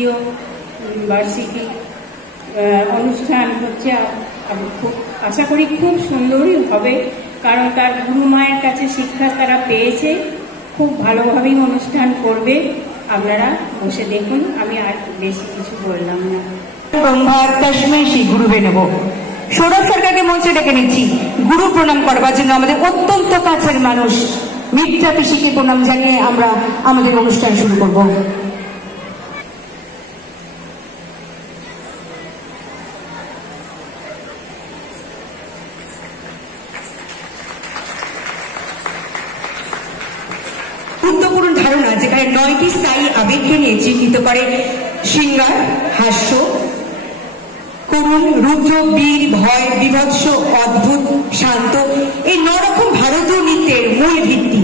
দ্বিতীয় বার্ষিকী অনুষ্ঠান হচ্ছে। খুব আশা করি খুব সুন্দরই হবে, কারণ তার গুরু মায়ের কাছে শিক্ষা তারা পেয়েছে। খুব ভালোভাবেই অনুষ্ঠান করবে, আপনারা বসে দেখুন। আমি আর বেশি কিছু বললাম না। ব্রহ্মা তস্মৈ শ্রী গুরুবে নমঃ। সৌরভ সরকারকে মঞ্চে ডেকে নিচ্ছি গুরু প্রণাম করবার জন্য। আমাদের অত্যন্ত কাছের মানুষ মির্জা পিসিকে প্রণাম জানিয়ে আমরা আমাদের অনুষ্ঠান শুরু করব। গুরুত্বপূর্ণ ধারণা যেখানে 9টি স্থায়ী আবেগকে নিয়ে চিহ্নিত করে শৃঙ্গার, হাস্য, করুণ, রুদ্র, বীর, ভয়, বিভৎস, অদ্ভুত, শান্ত, এই 9 রকম ভারতীয় নৃত্যের মূল ভিত্তি।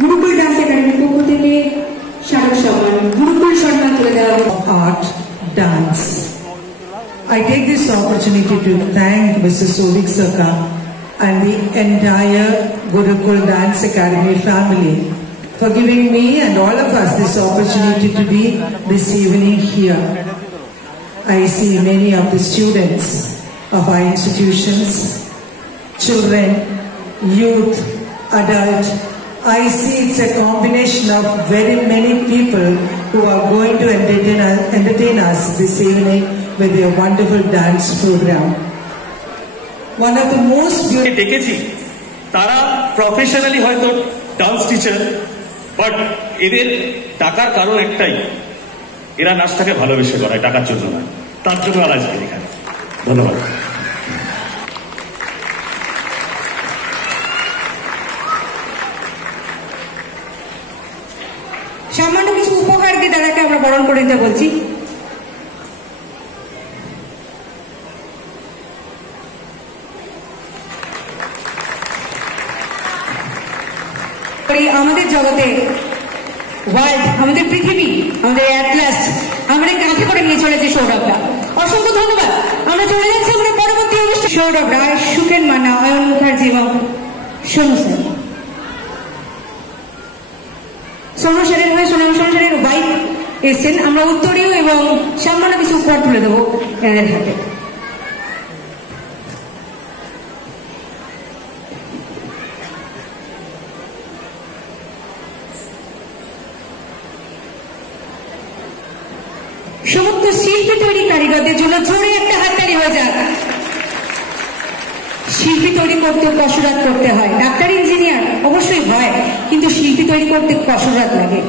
গুরুকুল ডান্স একাডেমির পক্ষ থেকে স্মারক সম্মান, গুরুকুল সম্মান তুলে দেওয়া art dance. I take this opportunity to thank Mr. Souvik Sarkar and the entire Gurukul Dance Academy family for giving me and all of us this opportunity to be this evening here. I see many of the students of our institutions, children, youth, adult. I see it's a combination of very many people who are going to entertain us this evening with their wonderful dance program. One of the most beautiful দেখেছি তারা professionally হয়তো dance teacher, but এদের টাকার কারণ একটাই, এরা নাচটাকে ভালোবেসে করায়, টাকার জন্য না। তার জন্য আর আজকে এখানে। ধন্যবাদ। সামান্য কিছু উপহার দিয়ে দাদাকে আমরা বরণ করে দিতে বলছি। আমাদের জগতে ওয়ার্ল্ড, আমাদের পৃথিবী, আমাদের অ্যাটলাস আমাদের কাঁধে করে নিয়ে চলেছে সৌরভরা। অসংখ্য ধন্যবাদ। আমরা চলে যাচ্ছি আমরা পরবর্তী অনুষ্ঠান। সৌরভ রায়, সুখেন মান্না, অয়ন মুখার্জি এবং সোনু সেন। সোনু সেনের হয়ে সোনাম সংসারের ওয়াইফ এসছেন। আমরা উত্তরীয় এবং সামান্য কিছু উপহার তুলে দেবো এদের হাতে। সমস্ত শিল্পী তৈরি কারিগরদের জন্য জোরে একটা হাততালি হয়ে যাক। শিল্পী তৈরি করতে কসরত করতে হয়, ডাক্তার ইঞ্জিনিয়ার অবশ্যই হয়, কিন্তু শিল্পী তৈরি করতে কসরত লাগে।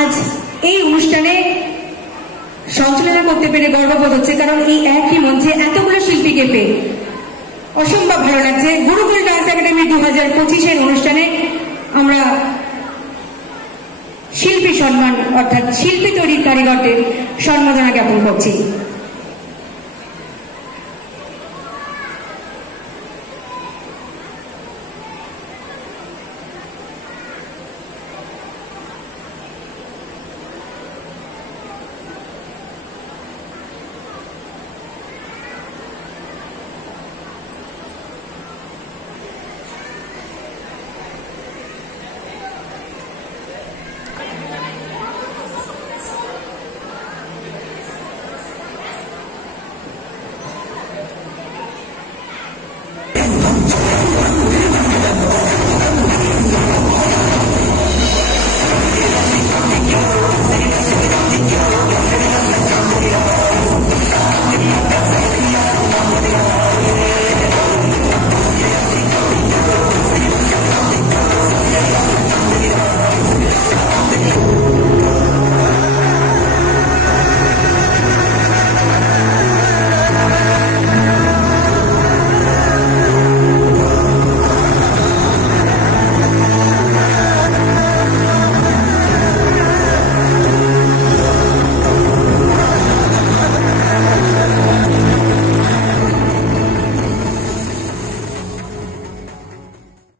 আজ এই অনুষ্ঠানে সঞ্চালনা করতে পেরে গর্ববোধ হচ্ছে, কারণ এই একই মঞ্চে এতগুলো শিল্পীকে পেয়ে অসম্ভব ভালো লাগছে। গুরুকুল ডান্স একাডেমি 2025-এর অনুষ্ঠানে আমরা শিল্পী সম্মান অর্থাৎ শিল্পী তৈরির কারিগরদের সম্মাননা জ্ঞাপন করছি।